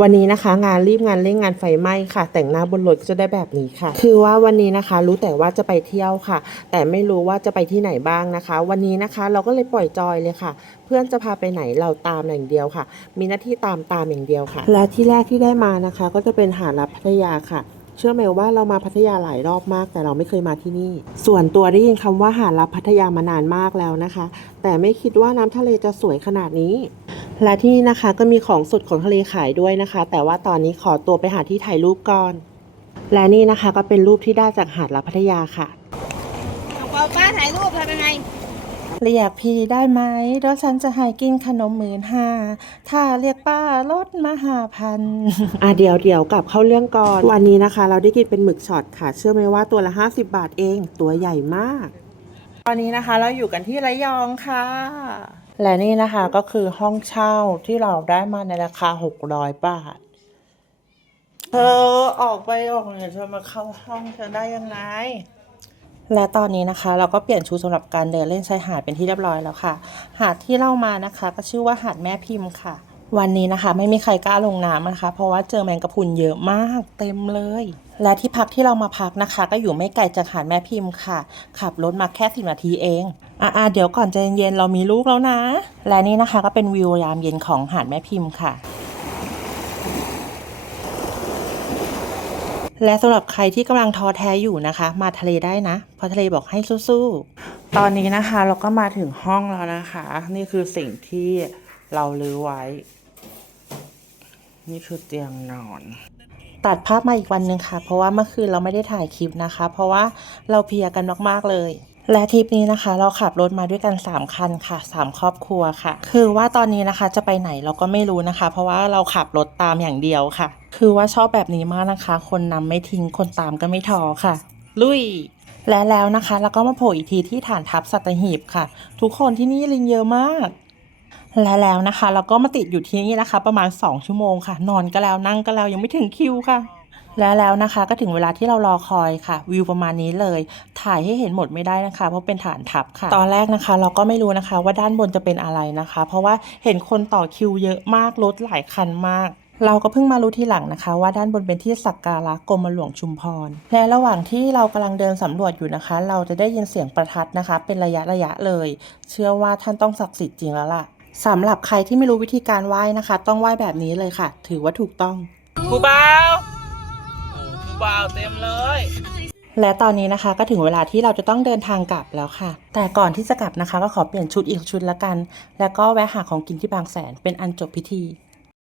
วันนี้นะคะ งานรีบงานเร่งงานไฟไหม้ค่ะ แต่งหน้าบนรถก็จะได้แบบนี้ค่ะ คือว่าวันนี้นะคะ รู้แต่ว่าจะไปเที่ยวค่ะ แต่ไม่รู้ว่าจะไปที่ไหนบ้างนะคะ วันนี้นะคะเราก็เลยปล่อยจอยเลยค่ะ เพื่อนจะพาไปไหนเราตามอย่างเดียวค่ะ มีหน้าที่ตามตามอย่างเดียวค่ะ และที่แรกที่ได้มานะคะ ก็จะเป็นหาดรับพัทยาค่ะเชื่อไหมว่าเรามาพัทยาหลายรอบมาก แต่เราไม่เคยมาที่นี่ ส่วนตัวได้ยินคำว่าหาดรับพัทยามานานมากแล้วนะคะ แต่ไม่คิดว่าน้ำทะเลจะสวยขนาดนี้ และที่นี่นะคะก็มีของสดของทะเลขายด้วยนะคะ แต่ว่าตอนนี้ขอตัวไปหาที่ถ่ายรูปก่อน และนี่นะคะก็เป็นรูปที่ได้จากหาดรับพัทยาค่ะเอาเปล่าป้าถ่ายรูปทำยังไงเรียกพี่ได้ไหมเดี๋ยวฉันจะให้กินขนมหมื่นห้า ถ้าเรียกป้าลดมาห้าพันอะเดี๋ยวเดี๋ยวกลับเข้าเรื่องก่อน วันนี้นะคะ เราได้กินเป็นหมึกช็อตค่ะ เชื่อไหมว่าตัวละ 50 บาทเอง ตัวใหญ่มาก ตอนนี้นะคะเราอยู่กันที่ระยองค่ะ และนี่นะคะก็คือห้องเช่าที่เราได้มาในราคา 600 บาท เธอออกไปออกเนี่ยเธอมาเข้าห้องเธอได้ยังไง และตอนนี้นะคะ เราก็เปลี่ยนชุดสำหรับการเดินเล่นชายหาดเป็นที่เรียบร้อยแล้วค่ะ หาดที่เรามานะคะ ก็ชื่อว่าหาดแม่พิมพ์ค่ะ วันนี้นะคะ ไม่มีใครกล้าลงน้ำนะคะ เพราะว่าเจอแมงกะพรุนเยอะมากเต็มเลย และที่พักที่เรามาพักนะคะ ก็อยู่ไม่ไกลจากหาดแม่พิมพ์ค่ะ ขับรถมาแค่สิบนาทีเองอ่าเดี๋ยวก่อนใจเย็นๆเรามีลูกแล้วนะ และนี่นะคะก็เป็นวิวยามเย็นของหาดแม่พิมพ์ค่ะและสำหรับใครที่กำลังท้อแท้อยู่นะคะ มาทะเลได้นะ เพราะทะเลบอกให้สู้ๆ ตอนนี้นะคะเราก็มาถึงห้องแล้วนะคะ นี่คือสิ่งที่เราลือไว้ นี่คือเตียงนอน ตัดภาพมาอีกวันหนึ่งค่ะ เพราะว่าเมื่อคืนเราไม่ได้ถ่ายคลิปนะคะ เพราะว่าเราเพียกันมากๆเลยและทริปนี้นะคะ เราขับรถมาด้วยกัน 3 คันค่ะ 3 ครอบครัวค่ะ คือว่าตอนนี้นะคะจะไปไหนเราก็ไม่รู้นะคะ เพราะว่าเราขับรถตามอย่างเดียวค่ะ คือว่าชอบแบบนี้มากนะคะ คนนำไม่ทิ้งคนตามก็ไม่ท้อค่ะ ลุย และแล้วนะคะ เราก็มาโผล่อีกทีที่ฐานทัพสัตหีบค่ะ ทุกคนที่นี่ลิงเยอะมาก และแล้วนะคะ เราก็มาติดอยู่ที่นี่นะคะ ประมาณ 2 ชั่วโมงค่ะ นอนก็แล้วนั่งก็แล้วยังไม่ถึงคิวค่ะ และแล้วนะคะก็ถึงเวลาที่เรารอคอยค่ะ วิวประมาณนี้เลย ถ่ายให้เห็นหมดไม่ได้นะคะ เพราะเป็นฐานทัพค่ะ ตอนแรกนะคะ เราก็ไม่รู้นะคะว่าด้านบนจะเป็นอะไรนะคะ เพราะว่าเห็นคนต่อคิวเยอะมากรถหลายคันมากเราก็เพิ่งมารู้ทีหลังนะคะ ว่าด้านบนเป็นที่สักการะกรมหลวงชุมพร และระหว่างที่เรากำลังเดินสำรวจอยู่นะคะ เราจะได้ยินเสียงประทัดนะคะ เป็นระยะระยะเลย เชื่อว่าท่านต้องศักดิ์สิทธิ์จริงแล้วล่ะ สำหรับใครที่ไม่รู้วิธีการไหว้นะคะ ต้องไหว้แบบนี้เลยค่ะ ถือว่าถูกต้องกูบ่าวกูบ่าวเต็มเลย และตอนนี้นะคะก็ถึงเวลาที่เราจะต้องเดินทางกลับแล้วค่ะ แต่ก่อนที่จะกลับนะคะ ก็ขอเปลี่ยนชุดอีกชุดละกัน แล้วก็แวะหาของกินที่บางแสนเป็นอันจบพิธี